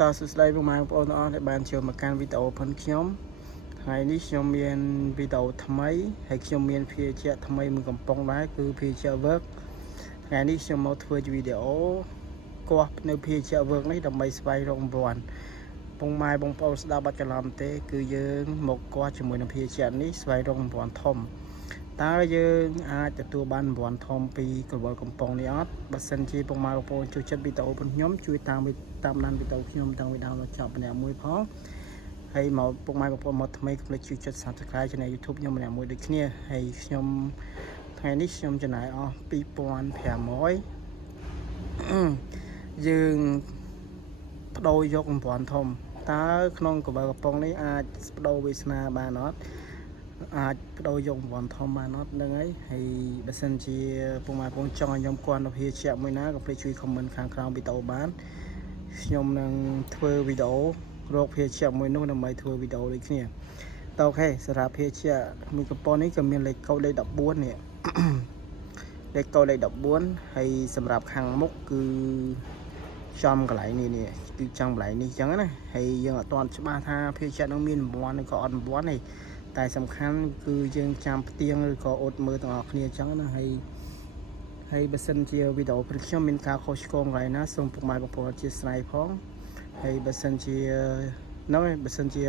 តើសួស្តីពុកម៉ែបងប្អូនទាំងអស់ដែលបានចូលមកកាន់វីដេអូផងខ្ញុំថ្ងៃនេះខ្ញុំមានវីដេអូថ្មីហើយខ្ញុំមានភាគថ្មីមួយកំប៉ុងដែរគឺភាគ work ថ្ងៃនេះខ្ញុំមកធ្វើវីដេអូគោះនៅភាគ work នេះដើម្បីស្វែងរករង្វាន់ពុកម៉ែបងប្អូនស្ដាប់បាត់ច្រឡំទេគឺយើងមកគោះជាមួយនឹងភាគនេះស្វែងរករង្វាន់ធំតើយើងអាចទទួលបានរង្វាន់ធំពីក្រវិលកំប៉ុងនេះអត់បើសិនជាពុកម៉ែបងប្អូនចូលចិត្តវីដេអូរបស់ខ្ញុំជួយតាមដានវីដេអូខ្ញុំតាំងពីដើមដល់ចប់ម្នាក់មួយផងហើយមកពុកម៉ែបងប្អូនមកថ្មីកុំភ្លេចជួយចុច Subscribe Channel YouTube ខ្ញុំម្នាក់មួយដូចគ្នាហើយខ្ញុំថ្ងៃនេះខ្ញុំចំណាយអស់2500យើងបដូរយករង្វាន់ធំតើក្នុងក្រវិលកំប៉ុងនេះអាចបដូរវាសនាបានអត់អាចបដូរយករង្វាន់ធំបានអត់ហ្នឹងហើយបើសិនជាពុកម៉ែបងប្អូនចង់ឲ្យខ្ញុំគាត់នៅភាគមួយណាកុំភ្លេចជួយ comment ខាងក្រោមវីដេអូបានខ្ញុំនឹងធ្វើវីដេអូរកភាគមួយនោះដើម្បីធ្វើវីដេអូដូចគ្នាតើអូខេសម្រាប់ភាគមួយកំប៉ុងនេះក៏មានលេខកូដលេខ14នេះលេខកូដលេខ14ហើយសម្រាប់ខាងមុខគឺចំកន្លែងនេះគឺចំកន្លែងនេះអញ្ចឹងណាហើយយើងអត់ទាន់ច្បាស់ថាភាគនឹងមានរង្វាន់ឬក៏អត់រង្វាន់ទេតែសំខាន់គឺយើងចាំផ្ទៀងឬក៏អ៊ុតមើលទាំងអស់គ្នាអញ្ចឹងណាហើយបើសិនជាវីដេអូព្រឹកខ្ញុំមានការខុសឆ្គងកន្លែងណាសូមពុកម៉ែបងប្អូនអធិស្ឋានផងហើយបើសិនជាហ្នឹងហើយបើសិនជា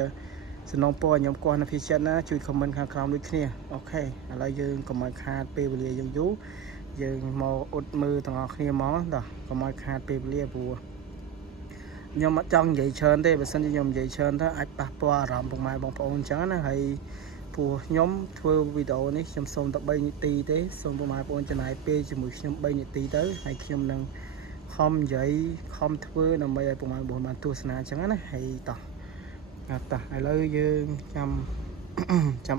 សំណងពរខ្ញុំគាត់នៅភាគណាជួយ comment ខាងក្រោមដូចគ្នាអូខេឥឡូវយើងកុំឲ្យខាតពេលវេលាយើងយូរយើងមកអ៊ុតមើលទាំងអស់គ្នាមកតោះកុំឲ្យខាតពេលវេលាព្រោះខ្ញុំអត់ចង់និយាយច្រើនទេបើសិនជាខ្ញុំនិយាយច្រើនទៅអាចប៉ះពាល់អារម្មណ៍ពុកម៉ែបងប្អូនអញ្ចឹងណាហើយព្រោះខ្ញុំធ្វើវីដេអូនេះខ្ញុំសូមតែ3នាទីទេសូមពុកម៉ែបងប្អូនចំណាយពេលជាមួយខ្ញុំ3នាទីទៅហើយខ្ញុំនឹងខំនិយាយខំធ្វើដើម្បីឲ្យពុកម៉ែបងប្អូនបានទស្សនាអញ្ចឹងណាហើយតោះឥឡូវយើងចាំ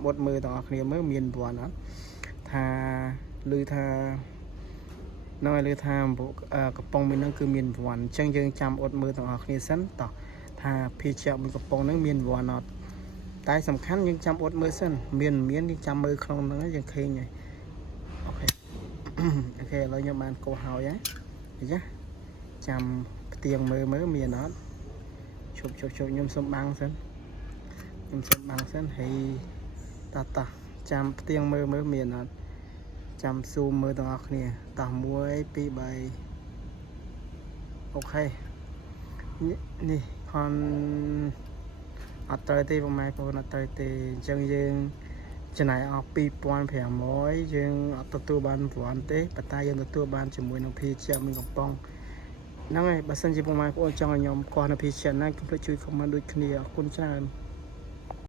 អ៊ុតមើលទាំងអស់គ្នាមើលមានរង្វាន់អត់ថាឮថានៅលើថាកំប៉ុងមួយហ្នឹងគឺមានរង្វាន់អញ្ចឹងយើងចាំអ៊ុតមើលទាំងអស់គ្នាសិនតោះថាភាគមួយកំប៉ុងហ្នឹងមានរង្វាន់អត់តែសំខាន់យើងចាំអ៊ុតមើលសិនមានយើងចាំមើលក្នុងហ្នឹងយើងឃើញហើយអូខេឥឡូវខ្ញុំបានកោហើយហើយចាចាំផ្ទៀងមើលមានអត់ជប់ខ្ញុំសុំបាំងសិនហើយតោះចាំផ្ទៀងមើលមានអត់ចាំស៊ូមមើលទាំងអស់គ្នាតោះ1 2 3អូខេនេះផនអត់ត្រូវទេបងម៉ែបងប្អូនអត់ត្រូវទេអញ្ចឹងយើងចំណាយអស់2500យើងអត់ទទួលបានរង្វាន់ទេប៉ុន្តែយើងទទួលបានជាមួយនឹងភាគមួយកំប៉ុងហ្នឹងហើយបើសិនជាបងប្អូនចង់ឲ្យខ្ញុំគាស់នៅភាគណាកុំភ្លេចជួយ comment ដូចគ្នាអរគុណច្រើន